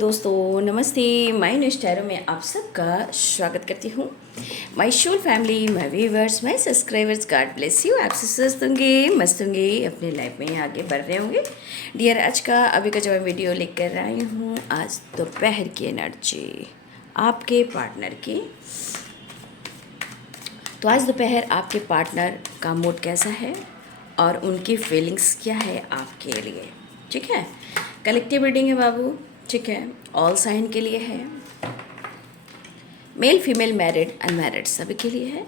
दोस्तों, नमस्ते। My new स्टारो में आप सबका स्वागत करती हूँ। My soul family, my viewers, my subscribers, God bless you. आप स्वस्थ होंगे, मस्त होंगे, अपनी लाइफ में आगे बढ़ रहे होंगे। डियर, आज का अभी का जो मैं वीडियो लेकर आई हूँ, आज दोपहर की एनर्जी आपके पार्टनर की। तो आज दोपहर आपके पार्टनर का मूड कैसा है और उनकी फीलिंग्स क्या है आपके लिए, ठीक है। कलेक्टिव रीडिंग है बाबू, ठीक है। ऑल साइन के लिए है, मेल फीमेल मैरिड अनमैरिड सभी के लिए है।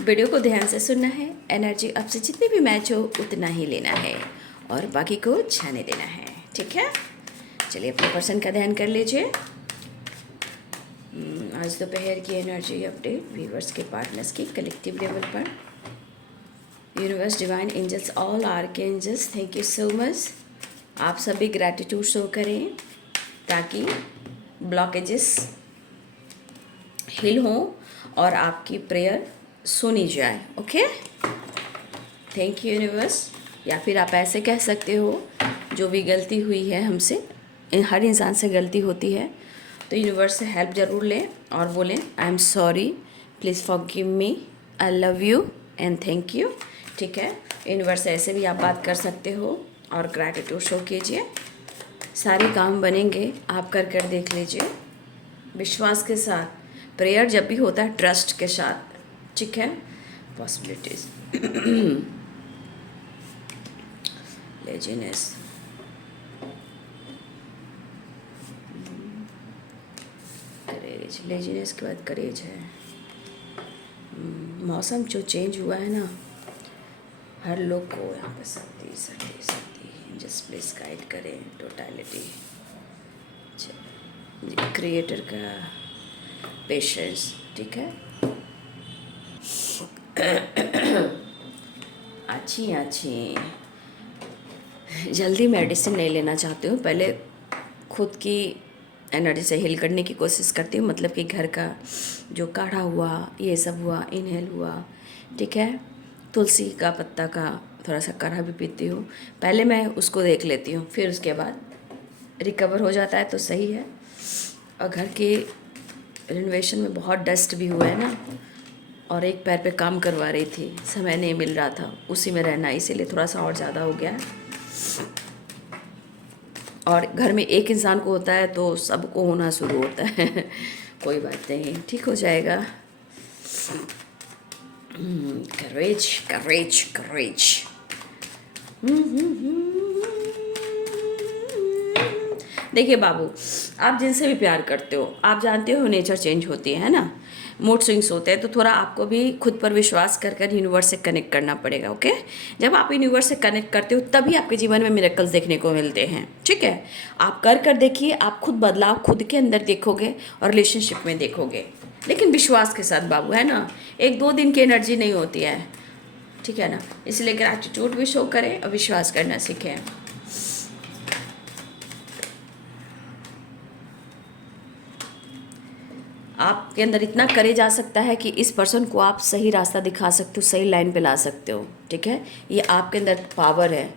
वीडियो को ध्यान से सुनना है। एनर्जी आपसे जितनी भी मैच हो उतना ही लेना है और बाकी को जाने देना है, ठीक है। चलिए अपने पर्सन का ध्यान कर लीजिए। आज दोपहर की एनर्जी अपडेट व्यूवर्स के पार्टनर्स की कलेक्टिव लेवल पर। Universe, divine angels, all archangels, thank you so much. आप सभी ग्रैटिट्यूड शो करें ताकि ब्लॉकेजेस हील हों और आपकी प्रेयर सुनी जाए। Okay, thank you universe. या फिर आप ऐसे कह सकते हो, जो भी गलती हुई है हमसे, हर इंसान से गलती होती है, तो यूनिवर्स से हेल्प ज़रूर लें और बोलें I am sorry, please forgive me, I love you and thank you, ठीक है। यूनिवर्स से ऐसे भी आप बात कर सकते हो और ग्रैटिट्यूड शो कीजिए। सारे काम बनेंगे, आप कर देख लीजिए विश्वास के साथ। प्रेयर जब भी होता है ट्रस्ट के साथ, ठीक है। पॉसिबिलिटीज लेजीनेस, करेज, लेजीनेस के बाद करेज है। मौसम जो चेंज हुआ है ना, हर लोग को यहाँ पर सर्दी सर्दी सर्दी, जस्ट प्लीज गाइड करें टोटलिटी। क्रिएटर का पेशेंस, ठीक है। अच्छी जल्दी मेडिसिन नहीं लेना चाहती हूँ, पहले खुद की एनर्जी से हील करने की कोशिश करती हूँ। मतलब कि घर का जो काढ़ा हुआ, ये सब हुआ, इनहेल हुआ, ठीक है। तुलसी का पत्ता का थोड़ा सा काढ़ा भी पीती हूँ। पहले मैं उसको देख लेती हूँ, फिर उसके बाद रिकवर हो जाता है तो सही है। और घर के रिनोवेशन में बहुत डस्ट भी हुआ है ना, और एक पैर पे काम करवा रही थी, समय नहीं मिल रहा था उसी में रहना, इसीलिए थोड़ा सा और ज़्यादा हो गया है। और घर में एक इंसान को होता है तो सबको होना शुरू होता है। कोई बात नहीं, ठीक हो जाएगा। करेज करेज करेज। देखिए बाबू, आप जिनसे भी प्यार करते हो, आप जानते हो नेचर चेंज होती है ना, मूड स्विंग्स होते हैं, तो थोड़ा आपको भी खुद पर विश्वास कर यूनिवर्स से कनेक्ट करना पड़ेगा। ओके, जब आप यूनिवर्स से कनेक्ट करते हो तभी आपके जीवन में मिरेकल्स देखने को मिलते हैं, ठीक है। आप कर देखिए, आप खुद बदलाव खुद के अंदर देखोगे और रिलेशनशिप में देखोगे, लेकिन विश्वास के साथ बाबू, है ना। एक दो दिन की एनर्जी नहीं होती है, ठीक है ना। इसलिए ग्रैटिट्यूड भी शो करें और विश्वास करना सीखें। आपके अंदर इतना करेज आ सकता है कि इस पर्सन को आप सही रास्ता दिखा सकते हो, सही लाइन पे ला सकते हो, ठीक है। ये आपके अंदर पावर है।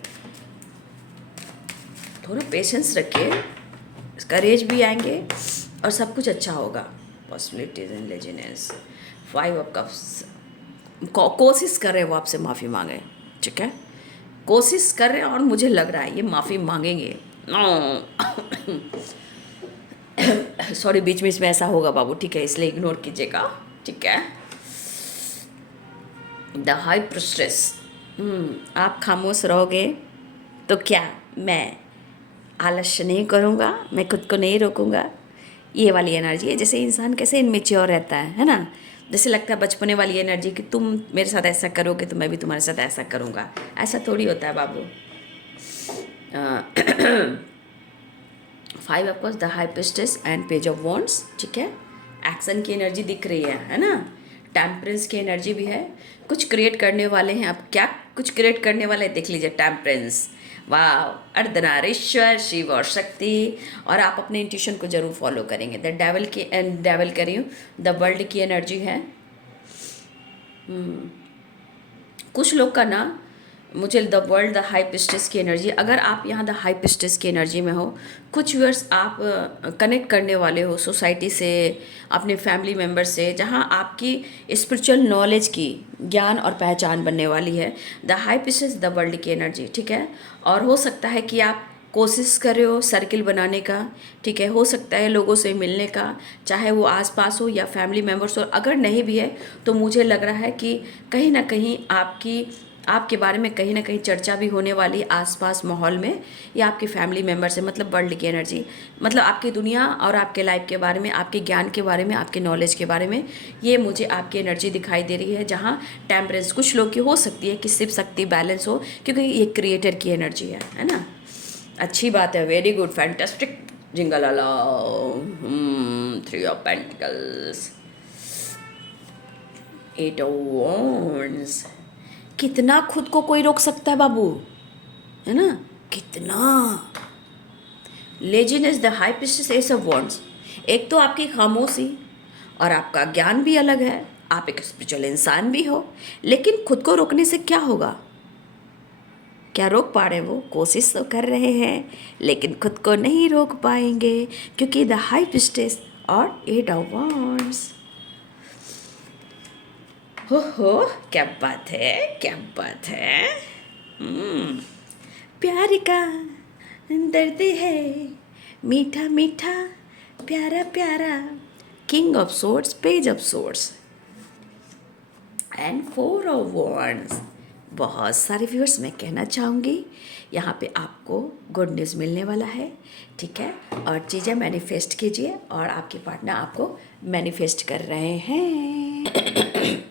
थोड़ा पेशेंस रखिए, करेज भी आएंगे और सब कुछ अच्छा होगा। Possibilities and laziness, 5 of cups. कोशिश कर रहे हैं वो आपसे माफ़ी मांगे, ठीक है। कोशिश कर रहे हैं और मुझे लग रहा है ये माफ़ी मांगेंगे। सॉरी, बीच में इसमें ऐसा होगा बाबू, ठीक है, इसलिए इग्नोर कीजिएगा, ठीक है। द हाई प्रिस्टेस, आप खामोश रहोगे तो क्या मैं आलस्य नहीं करूँगा, मैं खुद को नहीं रोकूंगा। ये वाली एनर्जी है। जैसे इंसान कैसे इनमेच्योर रहता है ना, जैसे लगता है बचपने वाली एनर्जी कि तुम मेरे साथ ऐसा करोगे तो मैं भी तुम्हारे साथ ऐसा करूँगा। ऐसा थोड़ी होता है बाबू। 5 of course, the high priestess and page of wands, ठीक है। एक्शन की एनर्जी दिख रही है ना। टेम्परेंस की एनर्जी भी है। कुछ क्रिएट करने वाले हैं आप, क्या कुछ क्रिएट करने वाले हैं, देख लीजिए। टेम्परेंस, वाह, अर्धनारीश्वर, शिव और शक्ति। और आप अपने इंट्यूशन को जरूर फॉलो करेंगे। द डेविल की एंड डेविल करी हूँ, द वर्ल्ड की एनर्जी है। कुछ लोग का ना मुझे द वर्ल्ड द हाई पिस्टिस की एनर्जी, अगर आप यहाँ द हाई पिस्टिस की एनर्जी में हो, कुछ व्यूअर्स आप कनेक्ट करने वाले हो सोसाइटी से, अपने फैमिली मेम्बर से, जहाँ आपकी स्पिरिचुअल नॉलेज की ज्ञान और पहचान बनने वाली है। द हाई पिस्टिस द वर्ल्ड की एनर्जी, ठीक है। और हो सकता है कि आप कोशिश कर रहे हो सर्किल बनाने का, ठीक है। हो सकता है लोगों से मिलने का, चाहे वो आसपास हो या फैमिली मेम्बर्स हो। अगर नहीं भी है तो मुझे लग रहा है कि कहीं ना कहीं आपके बारे में कहीं ना कहीं चर्चा भी होने वाली आसपास माहौल में, या आपके फैमिली मेम्बर से, मतलब वर्ल्ड की एनर्जी, मतलब आपकी दुनिया और आपके लाइफ के बारे में, आपके ज्ञान के बारे में, आपके नॉलेज के बारे में, ये मुझे आपकी एनर्जी दिखाई दे रही है। जहाँ टेम्परेंस कुछ लोग की हो सकती है कि सिर्फ शक्ति बैलेंस हो, क्योंकि ये क्रिएटर की एनर्जी है ना। अच्छी बात है, वेरी गुड, फैंटास्टिक। जिंगलाला, three of pentacles, eight of wands. कितना खुद को कोई रोक सकता है बाबू, है ना, कितना। Laziness the high priestess, ace of wands. एक तो आपकी खामोशी और आपका ज्ञान भी अलग है, आप एक स्पिरिचुअल इंसान भी हो, लेकिन खुद को रोकने से क्या होगा? क्या रोक पा रहे वो? कोशिश तो कर रहे हैं, लेकिन खुद को नहीं रोक पाएंगे, क्योंकि द हाई पिस्टिस और एट ऑफ वॉन्ड्स। हो, क्या बात है, क्या बात है। प्यार का दर्द है, मीठा मीठा, प्यारा प्यारा। King of swords, page of swords and four of wands. बहुत सारे व्यूअर्स, मैं कहना चाहूँगी यहाँ पे आपको गुड न्यूज़ मिलने वाला है, ठीक है। और चीज़ें मैनिफेस्ट कीजिए, और आपके पार्टनर आपको मैनिफेस्ट कर रहे हैं।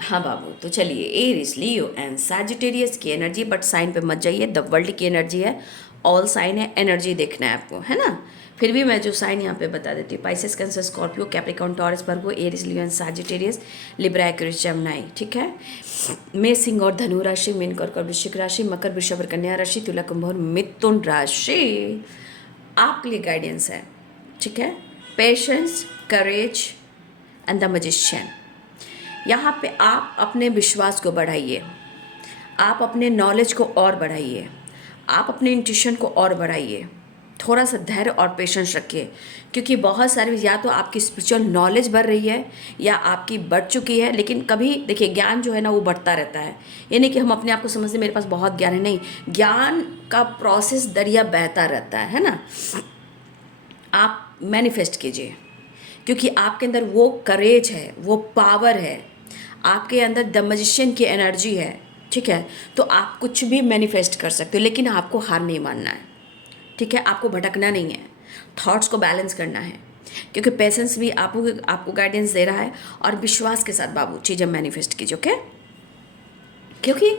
हाँ बाबू, तो चलिए, एरिस, लियो एंड सैजिटेरियस की एनर्जी, बट साइन पे मत जाइए, द वर्ल्ड की एनर्जी है, ऑल साइन है, एनर्जी देखना है आपको, है ना। फिर भी मैं जो साइन यहाँ पे बता देती हूँ, Pisces, Cancer, Scorpio, Capricorn, Taurus, Virgo, Aries, Leo and Sagittarius, Libra, Aquarius, Gemini, ठीक है। मेष, सिंह और धनु राशि, मीन, कर्क और वृश्चिक राशि, मकर, वृषभ और कन्या राशि, तुला, कुंभ और मिथुन राशि आपके लिए गाइडेंस है, ठीक है। Patience, courage and the magician. यहाँ पे आप अपने विश्वास को बढ़ाइए, आप अपने नॉलेज को और बढ़ाइए, आप अपने इंट्यूशन को और बढ़ाइए, थोड़ा सा धैर्य और पेशेंस रखिए, क्योंकि बहुत सारी, या तो आपकी स्पिरिचुअल नॉलेज बढ़ रही है या आपकी बढ़ चुकी है, लेकिन कभी देखिए ज्ञान जो है ना वो बढ़ता रहता है। ये नहीं कि हम अपने आप को समझते मेरे पास बहुत ज्ञान है, नहीं, ज्ञान का प्रोसेस दरिया बहता रहता है ना। आप मैनिफेस्ट कीजिए, क्योंकि आपके अंदर वो करेज है, वो पावर है, आपके अंदर द मैजिशियन की एनर्जी है, ठीक है। तो आप कुछ भी मैनिफेस्ट कर सकते हो, लेकिन आपको हार नहीं मानना है, ठीक है। आपको भटकना नहीं है, थॉट्स को बैलेंस करना है, क्योंकि पेशेंस भी आपको गाइडेंस दे रहा है, और विश्वास के साथ बाबू चीज़ें मैनिफेस्ट कीजिए, ओके। क्योंकि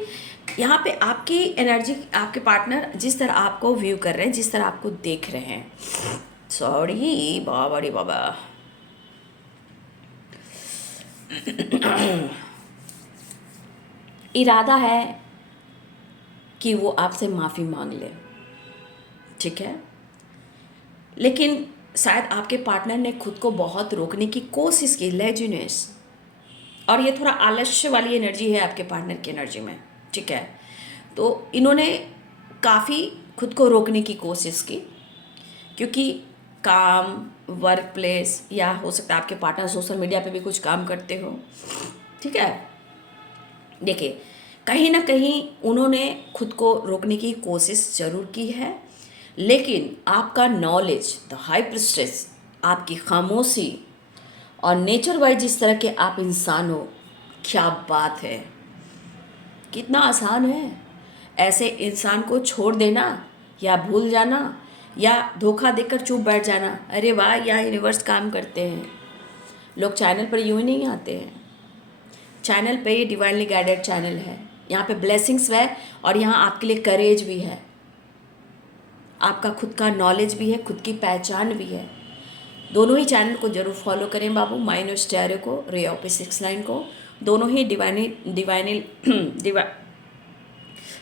यहाँ पे आपकी एनर्जी, आपके पार्टनर जिस तरह आपको व्यू कर रहे हैं, जिस तरह आपको देख रहे हैं, सॉरी बाबा रे बाबा, इरादा है कि वो आपसे माफ़ी मांग ले, ठीक है। लेकिन शायद आपके पार्टनर ने खुद को बहुत रोकने की कोशिश की, लेजीनेस, और ये थोड़ा आलस्य वाली एनर्जी है आपके पार्टनर की एनर्जी में, ठीक है। तो इन्होंने काफ़ी खुद को रोकने की कोशिश की, क्योंकि काम, वर्क प्लेस, या हो सकता है आपके पार्टनर सोशल मीडिया पे भी कुछ काम करते हो, ठीक है। देखिए, कहीं ना कहीं उन्होंने खुद को रोकने की कोशिश ज़रूर की है, लेकिन आपका नॉलेज, द हाई प्रिस्टेस, आपकी खामोशी और नेचर वाइज जिस तरह के आप इंसान हो, क्या बात है, कितना आसान है ऐसे इंसान को छोड़ देना, या भूल जाना, या धोखा देकर चुप बैठ जाना। अरे वाह, यहाँ यूनिवर्स काम करते हैं, लोग चैनल पर यूँ ही नहीं आते हैं। चैनल पे ये डिवाइनली गाइडेड चैनल है, यहाँ पे ब्लेसिंग्स है, और यहाँ आपके लिए करेज भी है, आपका खुद का नॉलेज भी है, खुद की पहचान भी है। दोनों ही चैनल को जरूर फॉलो करें बाबू, माइंड और स्टेरियो को, रे ऑफिस 69 को, दोनों ही डिवाइनल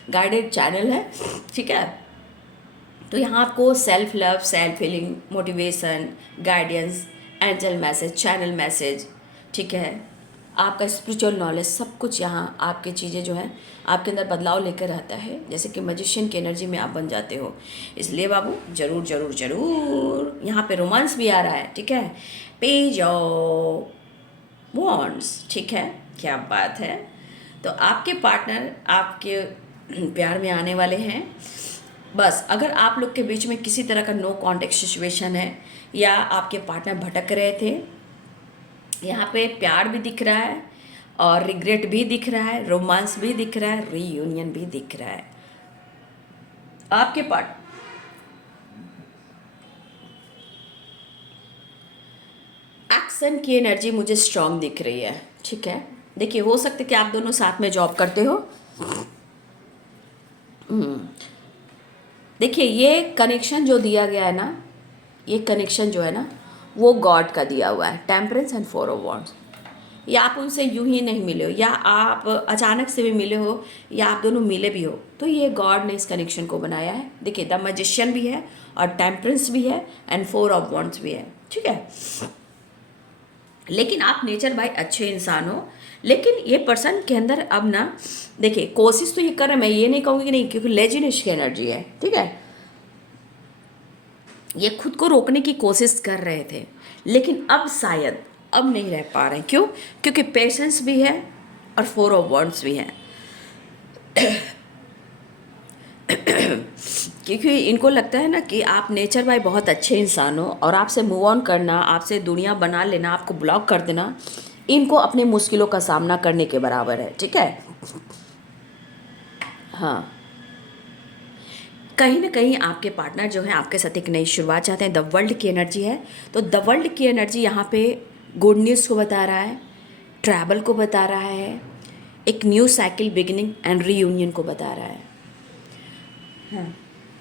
गाइडेड चैनल है, ठीक है। तो यहाँ आपको self love, self healing, motivation, guidance, angel message, channel message, ठीक है, आपका स्पिरिचुअल नॉलेज, सब कुछ यहाँ आपके चीज़ें जो है आपके अंदर बदलाव लेकर आता है, जैसे कि मैजिशियन की एनर्जी में आप बन जाते हो। इसलिए बाबू ज़रूर ज़रूर ज़रूर यहाँ पे रोमांस भी आ रहा है, ठीक है। पेज ऑफ वॉन्ड्स, ठीक है, क्या बात है। तो आपके पार्टनर आपके प्यार में आने वाले हैं। बस अगर आप लोग के बीच में किसी तरह का नो कॉन्टेक्ट सिचुएशन है या आपके पार्टनर भटक रहे थे, यहाँ पे प्यार भी दिख रहा है और रिग्रेट भी दिख रहा है, रोमांस भी दिख रहा है, रीयूनियन भी दिख रहा है। आपके पार्ट एक्शन की एनर्जी मुझे स्ट्रांग दिख रही है, ठीक है। देखिए, हो सकता है कि आप दोनों साथ में जॉब करते हो। देखिए, ये कनेक्शन जो दिया गया है ना, ये कनेक्शन जो है ना, वो गॉड का दिया हुआ है, temperance and four of wands. या आप उनसे यूं ही नहीं मिले हो, या आप अचानक से भी मिले हो, या आप दोनों मिले भी हो, तो ये गॉड ने इस कनेक्शन को बनाया है। देखिए, द मैजिशियन भी है और टेम्परेंस भी है एंड फोर ऑफ वॉन्ड्स भी है, ठीक है। लेकिन आप नेचर भाई अच्छे इंसान हो, लेकिन ये पर्सन के अंदर अब ना, देखिए, कोशिश तो ये कर रहे हैं, मैं ये नहीं कहूँगी कि नहीं, क्योंकि लेजीनेस की एनर्जी है, ठीक है। ये खुद को रोकने की कोशिश कर रहे थे, लेकिन अब शायद अब नहीं रह पा रहे हैं। क्यों? क्योंकि पेशेंस भी है और फोर ऑफ वॉन्ड्स भी है। क्योंकि इनको लगता है ना कि आप नेचर बाय बहुत अच्छे इंसान हो, और आपसे मूव ऑन करना, आपसे दुनिया बना लेना, आपको ब्लॉक कर देना, इनको अपनी मुश्किलों का सामना करने के बराबर है, ठीक है। हाँ, कहीं ना कहीं आपके पार्टनर जो है आपके साथ एक नई शुरुआत चाहते हैं। द वर्ल्ड की एनर्जी है, तो द वर्ल्ड की एनर्जी यहाँ पे गुड न्यूज़ को बता रहा है, ट्रैवल को बता रहा है, एक new cycle beginning and reunion को बता रहा है। हाँ,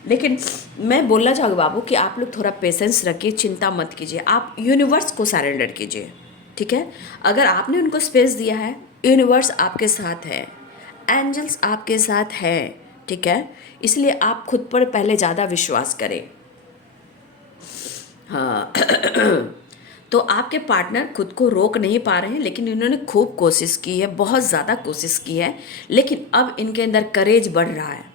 लेकिन मैं बोलना चाहूँगी बाबू कि आप लोग थोड़ा पेशेंस रखिए, चिंता मत कीजिए, आप यूनिवर्स को सरेंडर कीजिए, ठीक है। अगर आपने उनको स्पेस दिया है, यूनिवर्स आपके साथ है, एंजल्स आपके साथ हैं, ठीक है। इसलिए आप खुद पर पहले ज़्यादा विश्वास करें। हाँ। तो आपके पार्टनर खुद को रोक नहीं पा रहे हैं, लेकिन इन्होंने खूब कोशिश की है, बहुत ज़्यादा कोशिश की है, लेकिन अब इनके अंदर करेज बढ़ रहा है,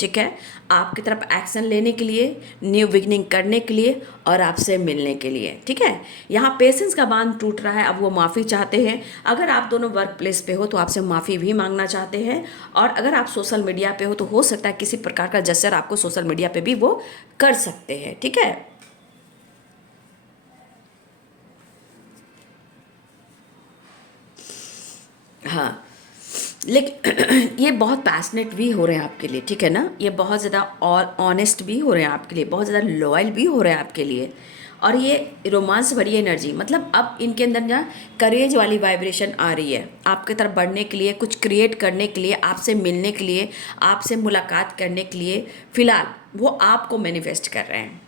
ठीक है, आपकी तरफ एक्शन लेने के लिए, न्यू बिगनिंग करने के लिए और आपसे मिलने के लिए, ठीक है। यहाँ पेशेंस का बांध टूट रहा है, अब वो माफ़ी चाहते हैं। अगर आप दोनों वर्क प्लेस पे हो तो आपसे माफ़ी भी मांगना चाहते हैं, और अगर आप सोशल मीडिया पे हो तो हो सकता है किसी प्रकार का जस्चर आपको सोशल मीडिया पे भी वो कर सकते हैं, ठीक है। हाँ, लेकिन ये बहुत पैशनेट भी हो रहे हैं आपके लिए, ठीक है ना। ये बहुत ज़्यादा और ऑनेस्ट भी हो रहे हैं आपके लिए, बहुत ज़्यादा लॉयल भी हो रहे हैं आपके लिए, और ये रोमांस भरी एनर्जी, मतलब अब इनके अंदर ना करेज वाली वाइब्रेशन आ रही है आपके तरफ बढ़ने के लिए, कुछ क्रिएट करने के लिए, आपसे मिलने के लिए, आपसे मुलाकात करने के लिए। फ़िलहाल वो आपको मैनिफेस्ट कर रहे हैं,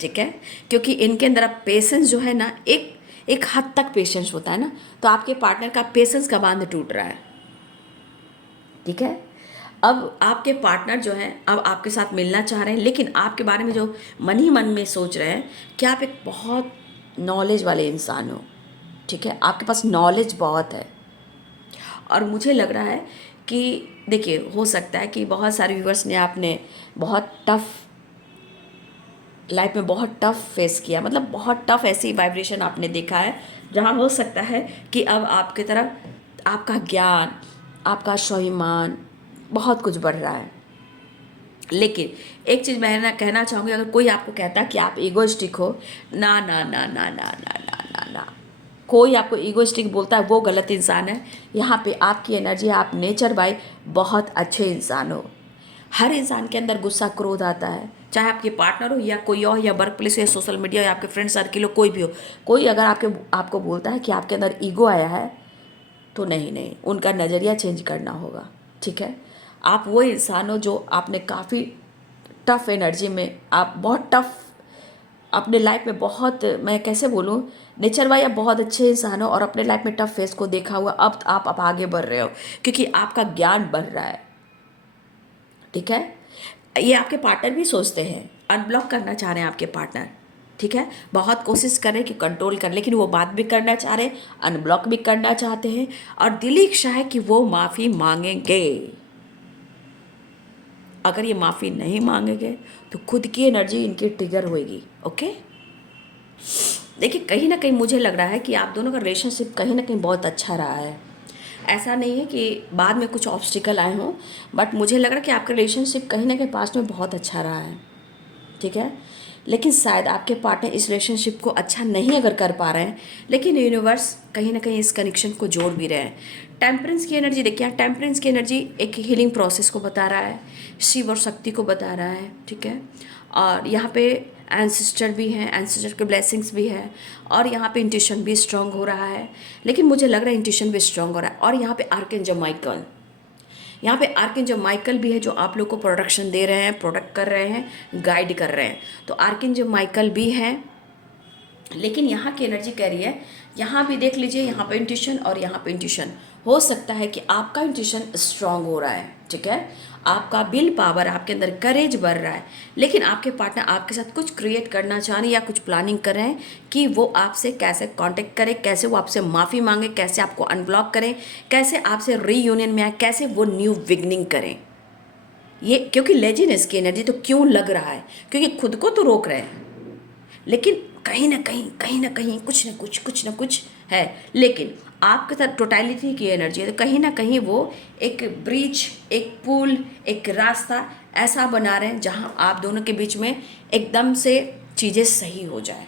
ठीक है, क्योंकि इनके अंदर अब पेशेंस जो है ना, एक एक हद तक पेशेंस होता है ना, तो आपके पार्टनर का पेशेंस का बांध टूट रहा है, ठीक है। अब आपके पार्टनर जो हैं अब आपके साथ मिलना चाह रहे हैं, लेकिन आपके बारे में जो मन ही मन में सोच रहे हैं कि आप एक बहुत नॉलेज वाले इंसान हो, ठीक है, आपके पास नॉलेज बहुत है। और मुझे लग रहा है कि देखिए, हो सकता है कि बहुत सारे व्यूवर्स ने आपने बहुत टफ लाइफ में बहुत टफ फेस किया, मतलब बहुत टफ ऐसी वाइब्रेशन आपने देखा है, जहाँ हो सकता है कि अब आपकी तरफ आपका ज्ञान, आपका स्वाभिमान, बहुत कुछ बढ़ रहा है। लेकिन एक चीज़ मैं ना कहना चाहूँगी, अगर कोई आपको कहता है कि आप ईगोइस्टिक हो, ना ना ना ना ना ना ना ना ना, कोई आपको ईगोइस्टिक बोलता है वो गलत इंसान है। यहाँ पे आपकी एनर्जी, आप नेचर बाय बहुत अच्छे इंसान हो। हर इंसान के अंदर गुस्सा, क्रोध आता है, चाहे आपके पार्टनर हो या कोई और, या वर्क प्लेस हो, या सोशल मीडिया, या आपके फ्रेंड सर्किल हो, कोई भी हो। कोई अगर आपको बोलता है कि आपके अंदर ईगो आया है, तो नहीं नहीं, उनका नज़रिया चेंज करना होगा, ठीक है। आप वो इंसान हो जो आपने काफ़ी टफ एनर्जी में, आप बहुत टफ अपने लाइफ में, बहुत, मैं कैसे बोलूँ, नेचर वाइज आप बहुत अच्छे इंसान हो, और अपने लाइफ में टफ फेस को देखा हुआ अब आप आगे बढ़ रहे हो, क्योंकि आपका ज्ञान बढ़ रहा है, ठीक है। ये आपके पार्टनर भी सोचते हैं, अनब्लॉक करना चाह रहे हैं आपके पार्टनर, ठीक है, बहुत कोशिश कर रहे हैं कि कंट्रोल कर, लेकिन वो बात भी करना चाह रहे हैं, अनब्लॉक भी करना चाहते हैं, और दिली इच्छा है कि वो माफ़ी मांगेंगे। अगर ये माफ़ी नहीं मांगेंगे तो खुद की एनर्जी इनकी ट्रिगर होएगी। ओके, देखिए कहीं ना कहीं मुझे लग रहा है कि आप दोनों का रिलेशनशिप कहीं ना कहीं बहुत अच्छा रहा है। ऐसा नहीं है कि बाद में कुछ ऑब्स्टिकल आए हों, बट मुझे लग रहा है कि आपका रिलेशनशिप कहीं ना कहीं पास्ट में बहुत अच्छा रहा है। ठीक है, लेकिन शायद आपके पार्टनर इस रिलेशनशिप को अच्छा नहीं अगर कर पा रहे हैं, लेकिन यूनिवर्स कहीं ना कहीं इस कनेक्शन को जोड़ भी रहे हैं। टेम्परेंस की एनर्जी देखिए, टेम्परेंस की एनर्जी एक हीलिंग प्रोसेस को बता रहा है, शिव और शक्ति को बता रहा है। ठीक है, और यहाँ पे एंसेस्टर भी हैं, एंसेस्टर के ब्लेसिंग्स भी है, और यहाँ पे इंट्यूशन भी स्ट्रांग हो रहा है। लेकिन मुझे लग रहा है इंट्यूशन भी स्ट्रांग हो रहा है। और यहाँ पे आर्कएंजल माइकल, यहाँ पे आर्कएंजल माइकल भी है जो आप लोग को प्रोडक्शन दे रहे हैं, प्रोटेक्ट कर रहे हैं, गाइड कर रहे हैं। तो आर्कएंजल माइकल भी है, लेकिन यहाँ की एनर्जी कह रही है, यहाँ भी देख लीजिए, यहाँ पे इंट्यूशन और यहाँ पे इंट्यूशन। हो सकता है कि आपका इंट्यूशन स्ट्रांग हो रहा है। ठीक है, आपका विल पावर, आपके अंदर करेज बढ़ रहा है, लेकिन आपके पार्टनर आपके साथ कुछ क्रिएट करना चाह रहे हैं या कुछ प्लानिंग कर रहे हैं कि वो आपसे कैसे कांटेक्ट करें, कैसे वो आपसे माफ़ी मांगे, कैसे आपको अनब्लॉक करें, कैसे आपसे रीयूनियन में आए, कैसे वो न्यू बिगनिंग करें। ये क्योंकि लेजीनेस की एनर्जी तो क्यों लग रहा है, क्योंकि खुद को तो रोक रहे हैं, लेकिन कहीं ना कहीं कुछ ना कुछ है। लेकिन आपके साथ टोटलिटी की एनर्जी है, तो कहीं ना कहीं वो एक ब्रिज, एक पुल, एक रास्ता ऐसा बना रहे हैं जहां आप दोनों के बीच में एकदम से चीज़ें सही हो जाए।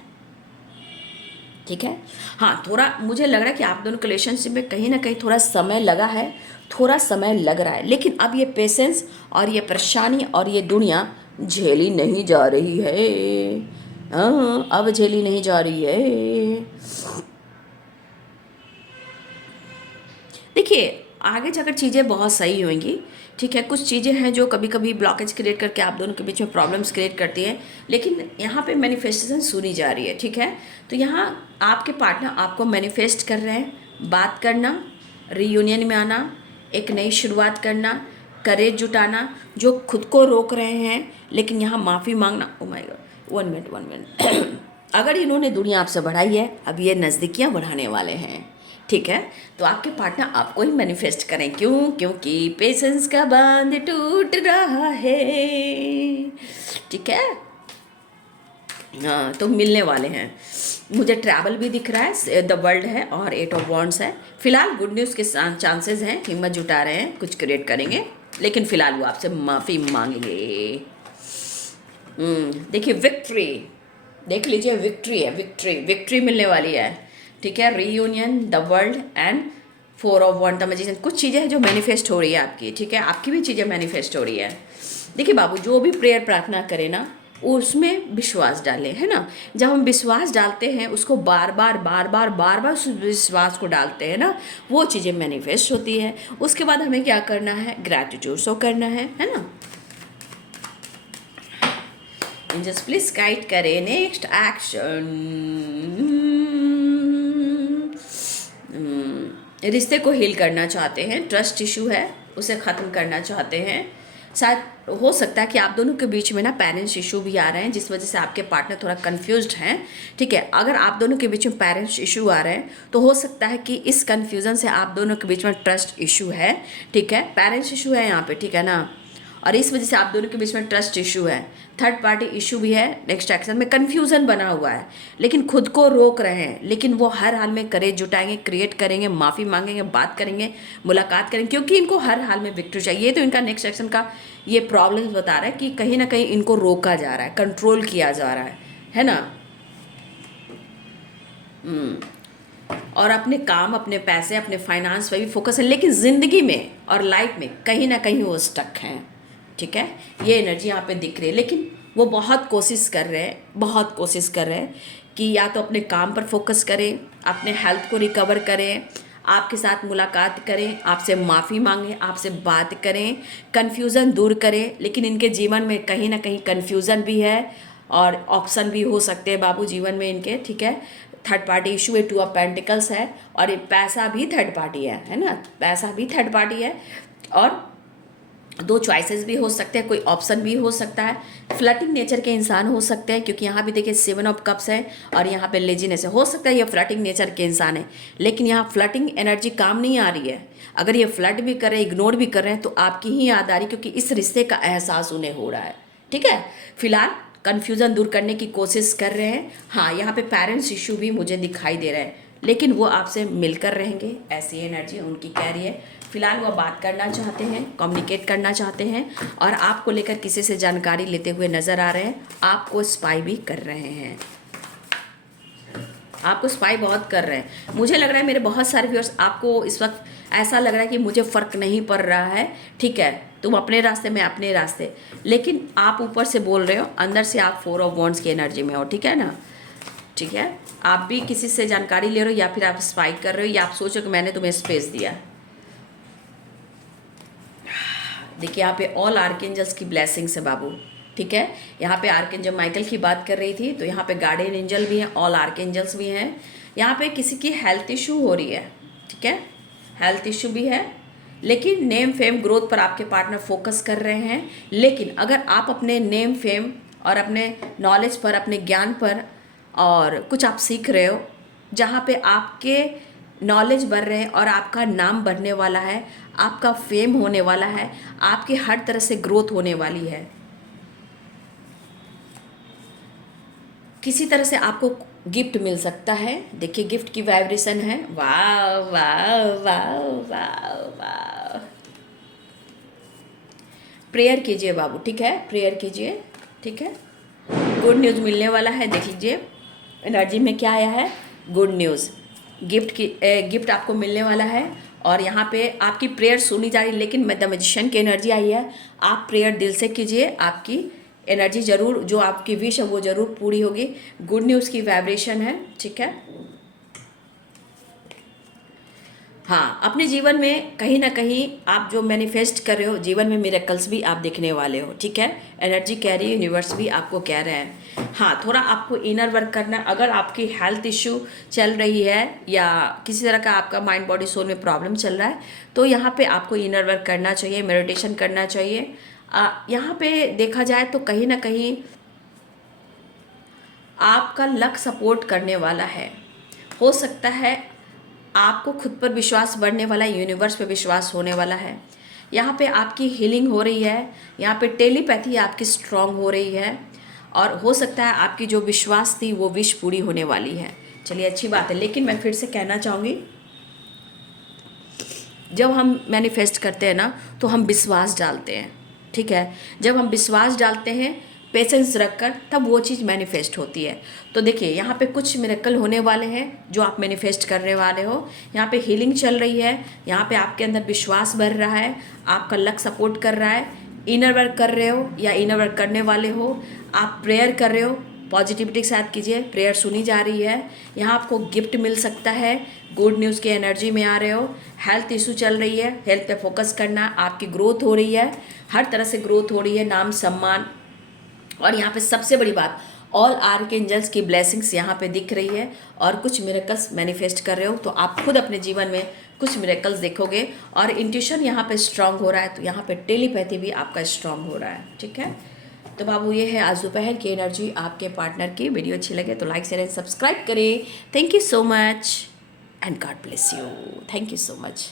ठीक है, हाँ, थोड़ा मुझे लग रहा है कि आप दोनों के रिलेशनशिप में कहीं ना कहीं थोड़ा समय लगा है, थोड़ा समय लग रहा है, लेकिन अब ये पेशेंस और ये परेशानी और ये दुनिया झेली नहीं जा रही है। हाँ, अब झेली नहीं जा रही है। देखिए आगे जाकर चीज़ें बहुत सही होंगी। ठीक है, कुछ चीज़ें हैं जो कभी कभी ब्लॉकेज क्रिएट करके आप दोनों के बीच में प्रॉब्लम्स क्रिएट करती हैं, लेकिन यहाँ पे मैनिफेस्टेशन सुनी जा रही है। ठीक है, तो यहाँ आपके पार्टनर आपको मैनिफेस्ट कर रहे हैं, बात करना, रीयूनियन में आना, एक नई शुरुआत करना, करेज जुटाना, जो खुद को रोक रहे हैं, लेकिन यहाँ माफ़ी मांगना। ओ माय गॉड, 1 मिनट अगर इन्होंने दुनिया आपसे बढ़ाई है, अब ये नज़दीकियाँ बढ़ाने वाले हैं। ठीक है, तो आपके पार्टनर आपको ही मैनिफेस्ट करें। क्यों? क्योंकि पेशेंस का बांध टूट रहा है। ठीक है, हाँ, तो मिलने वाले हैं। मुझे ट्रैवल भी दिख रहा है, द वर्ल्ड है और 8 ऑफ वॉन्ड्स है। फिलहाल गुड न्यूज़ के चांसेस हैं, हिम्मत जुटा रहे हैं, कुछ क्रिएट करेंगे, लेकिन फिलहाल वो आपसे माफ़ी मांगेंगे। देखिए विक्ट्री, देख लीजिए, विक्ट्री है, विक्ट्री मिलने वाली है। ठीक है, reunion, the world and 4 of wand, the magician. कुछ चीज़ें हैं जो मैनिफेस्ट हो रही है आपकी। ठीक है, आपकी भी चीज़ें मैनिफेस्ट हो रही है। देखिए बाबू, जो भी प्रेयर प्रार्थना करें ना, उसमें विश्वास डालें, है ना। जब हम विश्वास डालते हैं, उसको बार बार उस विश्वास को डालते हैं ना, वो चीज़ें मैनिफेस्ट होती है। उसके बाद हमें क्या करना है? ग्रैटिट्यूड शो करना है ना। जस्ट प्लीज गाइड करें नेक्स्ट एक्शन। रिश्ते को हील करना चाहते हैं, ट्रस्ट इशू है उसे ख़त्म करना चाहते हैं। शायद हो सकता है कि आप दोनों के बीच में ना पेरेंट्स इशू भी आ रहे हैं, जिस वजह से आपके पार्टनर थोड़ा कंफ्यूज्ड हैं। ठीक है, अगर आप दोनों के बीच में पेरेंट्स इशू आ रहे हैं, तो हो सकता है कि इस कन्फ्यूज़न से आप दोनों के बीच में ट्रस्ट इशू है। ठीक है, पेरेंट्स इशू है यहाँ पे, ठीक है ना, और इस वजह से आप दोनों के बीच में ट्रस्ट इशू है, थर्ड पार्टी इशू भी है। नेक्स्ट एक्शन में कन्फ्यूज़न बना हुआ है, लेकिन खुद को रोक रहे हैं, लेकिन वो हर हाल में करेज जुटाएंगे, क्रिएट करेंगे, माफ़ी मांगेंगे, बात करेंगे, मुलाकात करेंगे, क्योंकि इनको हर हाल में विक्ट्री चाहिए। तो इनका नेक्स्ट एक्शन का ये प्रॉब्लम बता रहा है कि कहीं ना कहीं इनको रोका जा रहा है, कंट्रोल किया जा रहा है ना। और अपने काम, अपने पैसे, अपने फाइनेंस पे भी फोकस है, लेकिन ज़िंदगी में और लाइफ में कहीं ना कहीं वो स्टक हैं। ठीक है, ये एनर्जी यहाँ पे दिख रही है, लेकिन वो बहुत कोशिश कर रहे हैं कि या तो अपने काम पर फोकस करें, अपने हेल्थ को रिकवर करें, आपके साथ मुलाकात करें, आपसे माफ़ी मांगें, आपसे बात करें, कन्फ्यूज़न दूर करें। लेकिन इनके जीवन में कहीं ना कहीं कन्फ्यूज़न भी है और ऑप्शन भी हो सकते हैं बाबू जीवन में इनके। ठीक है, थर्ड पार्टी इशू है, 2 ऑफ पेंटिकल्स है, और ये पैसा भी थर्ड पार्टी है ना, पैसा भी थर्ड पार्टी है, और दो चॉइसेस भी हो सकते हैं, कोई ऑप्शन भी हो सकता है। फ्लर्टिंग नेचर के इंसान हो सकते हैं, क्योंकि यहाँ भी देखिए 7 ऑफ कप्स है और यहाँ पे लेजीनेस है। हो सकता है ये फ्लर्टिंग नेचर के इंसान है, लेकिन यहाँ फ्लर्टिंग एनर्जी काम नहीं आ रही है। अगर ये फ्लर्ट भी कर रहे हैं, इग्नोर भी कर रहे हैं, तो आपकी ही याद आ रही, क्योंकि इस रिश्ते का एहसास उन्हें हो रहा है। ठीक है, फिलहाल कन्फ्यूज़न दूर करने की कोशिश कर रहे हैं। हाँ, यहाँ पे पेरेंट्स इशू भी मुझे दिखाई दे रहा है, लेकिन वो आपसे मिलकर रहेंगे, ऐसी एनर्जी उनकी कह रही है। फिलहाल वो बात करना चाहते हैं, कम्युनिकेट करना चाहते हैं, और आपको लेकर किसी से जानकारी लेते हुए नज़र आ रहे हैं। आपको स्पाई भी कर रहे हैं, आपको स्पाई बहुत कर रहे हैं। मुझे लग रहा है मेरे बहुत सारे व्यूअर्स, आपको इस वक्त ऐसा लग रहा है कि मुझे फ़र्क नहीं पड़ रहा है, ठीक है, तुम अपने रास्ते मैं अपने रास्ते, लेकिन आप ऊपर से बोल रहे हो, अंदर से आप 4 ऑफ वॉन्ड्स की एनर्जी में हो। ठीक है ना, ठीक है, आप भी किसी से जानकारी ले रहे हो, या फिर आप स्पाई कर रहे हो, या आप सोचो कि मैंने तुम्हें स्पेस दिया। देखिए यहाँ पे ऑल आर्कएंजल्स की ब्लेसिंग्स है बाबू। ठीक है, यहाँ पे आर्कएंजल माइकल की बात कर रही थी, तो यहाँ पे गार्डियन एंजल भी हैं, ऑल आर्कएंजल्स भी हैं। यहाँ पे किसी की हेल्थ इशू हो रही है, ठीक है, हेल्थ इशू भी है, लेकिन नेम फेम ग्रोथ पर आपके पार्टनर फोकस कर रहे हैं। लेकिन अगर आप अपने नेम फेम और अपने नॉलेज पर, अपने ज्ञान पर, और कुछ आप सीख रहे हो जहाँ पे आपके नॉलेज बढ़ रहे हैं और आपका नाम बढ़ने वाला है, आपका फेम होने वाला है, आपकी हर तरह से ग्रोथ होने वाली है, किसी तरह से आपको गिफ्ट मिल सकता है। देखिए गिफ्ट की वाइब्रेशन है, वाह वाह वाह वाह वाह। प्रेयर कीजिए बाबू, ठीक है, प्रेयर कीजिए, ठीक है, गुड न्यूज़ मिलने वाला है। देख लीजिए एनर्जी में क्या आया है, गुड न्यूज़, गिफ्ट आपको मिलने वाला है। और यहाँ पे आपकी प्रेयर सुनी जा रही, लेकिन द मैजिशियन की एनर्जी आई है। आप प्रेयर दिल से कीजिए, आपकी एनर्जी ज़रूर, जो आपकी विश है वो ज़रूर पूरी होगी। गुड न्यूज़ की वाइब्रेशन है, ठीक है। हाँ, अपने जीवन में कहीं ना कहीं आप जो मैनिफेस्ट कर रहे हो, जीवन में मिरेकल्स भी आप देखने वाले हो, ठीक है। एनर्जी कह रही है, यूनिवर्स भी आपको कह रहे हैं। हाँ, थोड़ा आपको इनर वर्क करना, अगर आपकी हेल्थ इश्यू चल रही है या किसी तरह का आपका माइंड बॉडी सोल में प्रॉब्लम चल रहा है, तो यहाँ पे आपको इनर वर्क करना चाहिए, मेडिटेशन करना चाहिए। यहाँ पे देखा जाए तो कहीं ना कहीं आपका लक सपोर्ट करने वाला है। हो सकता है आपको खुद पर विश्वास बढ़ने वाला है, यूनिवर्स पे विश्वास होने वाला है। यहाँ पे आपकी हीलिंग हो रही है, यहाँ पे टेलीपैथी आपकी स्ट्रांग हो रही है, और हो सकता है आपकी जो विश्वास थी वो विश पूरी होने वाली है। चलिए अच्छी बात है, लेकिन मैं फिर से कहना चाहूँगी, जब हम मैनिफेस्ट करते हैं ना, तो हम विश्वास डालते हैं, ठीक है। जब हम विश्वास डालते हैं पेशेंस रखकर, तब वो चीज़ मैनिफेस्ट होती है। तो देखिए यहाँ पे कुछ मिरेकल होने वाले हैं जो आप मैनिफेस्ट करने वाले हो। यहाँ पे हीलिंग चल रही है, यहाँ पे आपके अंदर विश्वास बढ़ रहा है, आपका लक सपोर्ट कर रहा है। इनर वर्क कर रहे हो या इनर वर्क करने वाले हो, आप प्रेयर कर रहे हो, पॉजिटिविटी के साथ कीजिए, प्रेयर सुनी जा रही है। यहाँ आपको गिफ्ट मिल सकता है, गुड न्यूज़ की एनर्जी में आ रहे हो। हेल्थ इशू चल रही है, हेल्थ पे फोकस करना, आपकी ग्रोथ हो रही है, हर तरह से ग्रोथ हो रही है, नाम सम्मान। और यहाँ पे सबसे बड़ी बात, ऑल आर्कएंजल्स की ब्लेसिंग्स यहाँ पे दिख रही है, और कुछ मिरेकल्स मैनिफेस्ट कर रहे हो, तो आप खुद अपने जीवन में कुछ मिरेकल्स देखोगे। और इंट्यूशन यहाँ पे स्ट्रांग हो रहा है, तो यहाँ पे टेलीपैथी भी आपका स्ट्रांग हो रहा है, ठीक है। तो बाबू ये है आज दोपहर की एनर्जी आपके पार्टनर की। वीडियो अच्छी लगे तो लाइक शेयर एंड सब्सक्राइब करें। Thank you so much and God bless you. Thank you so much.